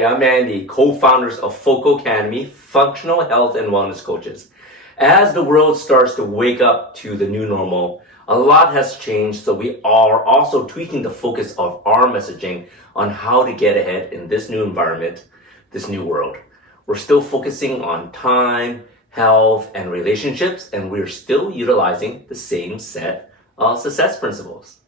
Hi, I'm Andy, co-founders of Foco Academy, functional health and wellness coaches. As the world starts to wake up to the new normal, a lot has changed, so we are also tweaking the focus of our messaging on how to get ahead in this new environment, this new world. We're still focusing on time, health, and relationships, and we're still utilizing the same set of success principles.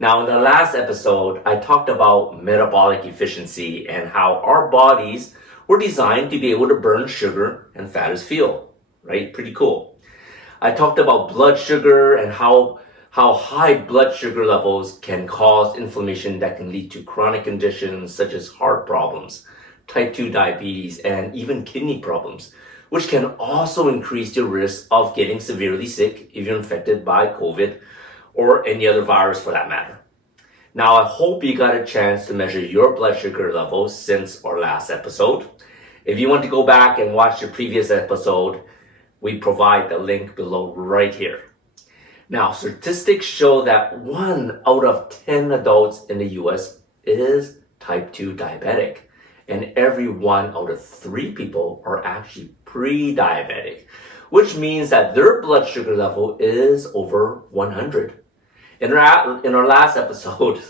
Now, in the last episode, I talked about metabolic efficiency and how our bodies were designed to be able to burn sugar and fat as fuel, right? Pretty cool. I talked about blood sugar and how high blood sugar levels can cause inflammation that can lead to chronic conditions such as heart problems, type 2 diabetes, and even kidney problems, which can also increase your risk of getting severely sick if you're infected by COVID or any other virus for that matter. Now, I hope you got a chance to measure your blood sugar levels since our last episode. If you want to go back and watch the previous episode, we provide the link below right here. Now, statistics show that 1 out of 10 adults in the US is type 2 diabetic, and every 1 out of 3 people are actually pre-diabetic, which means that their blood sugar level is over 100. In our last episode,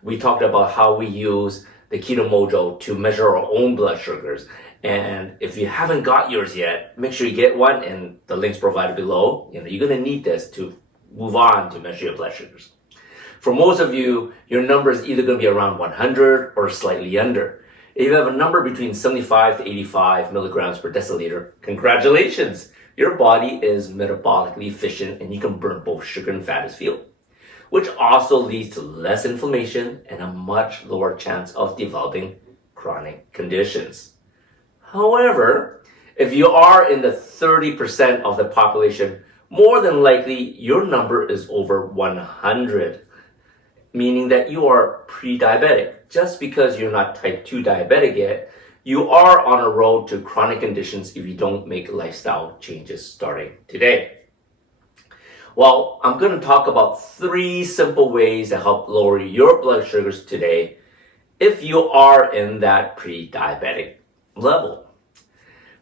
we talked about how we use the Keto Mojo to measure our own blood sugars. And if you haven't got yours yet, make sure you get one, and the link's provided below. You're going to need this to move on to measure your blood sugars. For most of you, your number is either going to be around 100 or slightly under. If you have a number between 75 to 85 milligrams per deciliter, congratulations! Your body is metabolically efficient and you can burn both sugar and fat as fuel, which also leads to less inflammation and a much lower chance of developing chronic conditions. However, if you are in the 30% of the population, more than likely your number is over 100, meaning that you are pre-diabetic. Just because you're not type 2 diabetic yet, you are on a road to chronic conditions if you don't make lifestyle changes starting today. Well, I'm going to talk about 3 simple ways to help lower your blood sugars today if you are in that pre-diabetic level.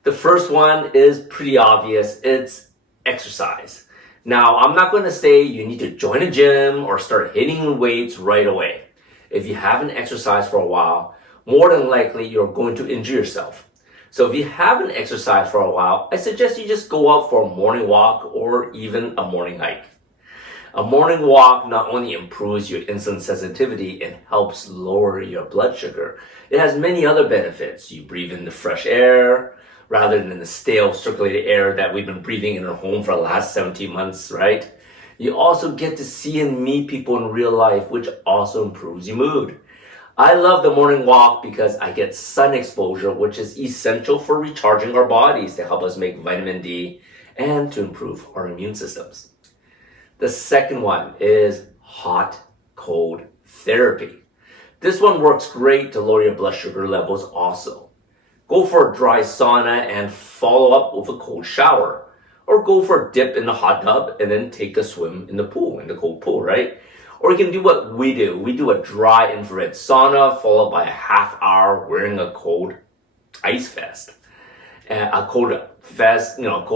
The first one is pretty obvious. It's exercise. Now, I'm not going to say you need to join a gym or start hitting weights right away. If you haven't exercised for a while, more than likely you're going to injure yourself. So if you haven't exercised for a while, I suggest you just go out for a morning walk or even a morning hike. A morning walk not only improves your insulin sensitivity and helps lower your blood sugar, it has many other benefits. You breathe in the fresh air rather than the stale circulated air that we've been breathing in our home for the last 17 months, right? You also get to see and meet people in real life, which also improves your mood. I love the morning walk because I get sun exposure, which is essential for recharging our bodies to help us make vitamin D and to improve our immune systems. The second one is hot-cold therapy. This one works great to lower your blood sugar levels also. Go for a dry sauna and follow up with a cold shower. Or go for a dip in the hot tub and then take a swim in the cold pool, right? Or you can do what we do. We do a dry infrared sauna followed by a half hour wearing a cold ice vest. And a cold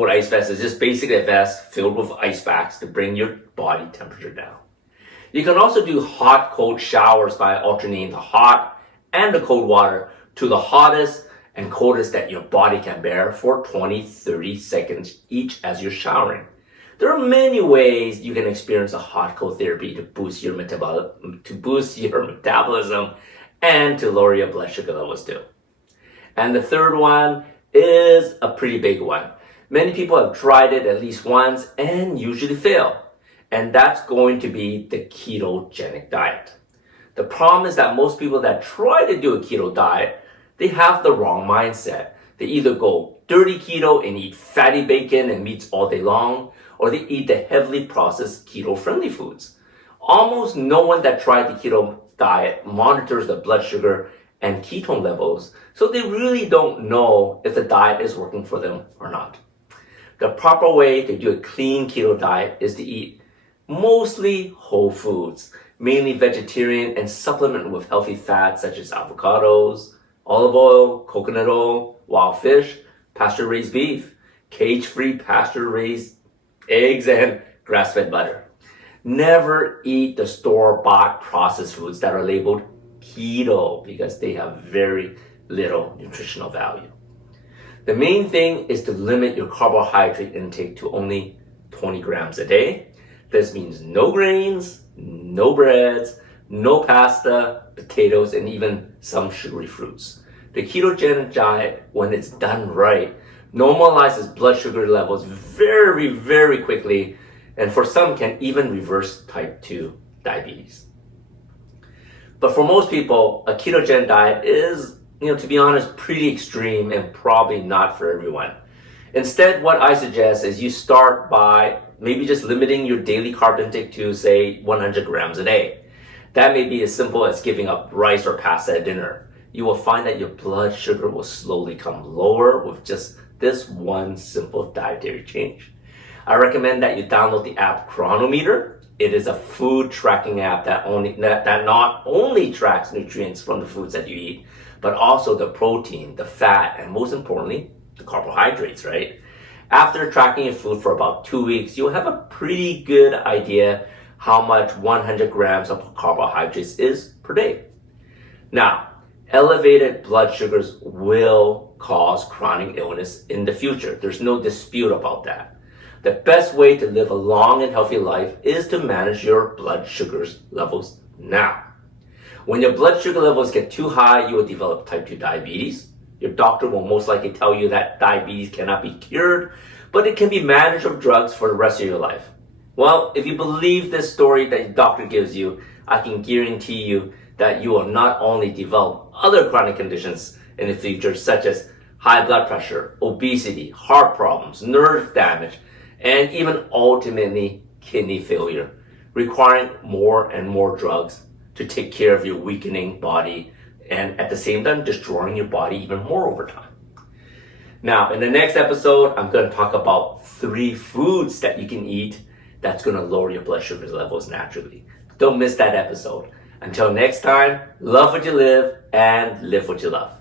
ice vest is just basically a vest filled with ice packs to bring your body temperature down. You can also do hot-cold showers by alternating the hot and the cold water to the hottest and coldest that your body can bear for 20-30 seconds each as you're showering. There are many ways you can experience a hot-cold therapy to boost your metabolism and to lower your blood sugar levels too. And the third one is a pretty big one. Many people have tried it at least once and usually fail. And that's going to be the ketogenic diet. The problem is that most people that try to do a keto diet, they have the wrong mindset. They either go dirty keto and eat fatty bacon and meats all day long, or they eat the heavily processed keto-friendly foods. Almost no one that tried the keto diet monitors the blood sugar and ketone levels, so they really don't know if the diet is working for them or not. The proper way to do a clean keto diet is to eat mostly whole foods, mainly vegetarian, and supplement with healthy fats such as avocados, olive oil, coconut oil, wild fish, pasture-raised beef, cage-free pasture-raised eggs, and grass-fed butter. Never eat the store-bought processed foods that are labeled keto because they have very little nutritional value. The main thing is to limit your carbohydrate intake to only 20 grams a day. This means no grains, no breads, no pasta, potatoes, and even some sugary fruits. The ketogenic diet, when it's done right, normalizes blood sugar levels very, very quickly, and for some can even reverse type 2 diabetes. But for most people, a ketogenic diet is, to be honest, pretty extreme and probably not for everyone. Instead, what I suggest is you start by maybe just limiting your daily carb intake to, say, 100 grams a day. That may be as simple as giving up rice or pasta at dinner. You will find that your blood sugar will slowly come lower with just this one simple dietary change. I recommend that you download the app Chronometer. It is a food tracking app that not only tracks nutrients from the foods that you eat, but also the protein, the fat, and most importantly, the carbohydrates, right? After tracking your food for about 2 weeks, you'll have a pretty good idea how much 100 grams of carbohydrates is per day. Now, elevated blood sugars will cause chronic illness in the future. There's no dispute about that. The best way to live a long and healthy life is to manage your blood sugar levels now. When your blood sugar levels get too high, you will develop type 2 diabetes. Your doctor will most likely tell you that diabetes cannot be cured, but it can be managed with drugs for the rest of your life. Well, if you believe this story that your doctor gives you, I can guarantee you that you will not only develop other chronic conditions in the future, such as high blood pressure, obesity, heart problems, nerve damage, and even ultimately kidney failure, requiring more and more drugs to take care of your weakening body and at the same time destroying your body even more over time. Now, in the next episode, I'm going to talk about 3 foods that you can eat that's going to lower your blood sugar levels naturally. Don't miss that episode. Until next time, love what you live and live what you love.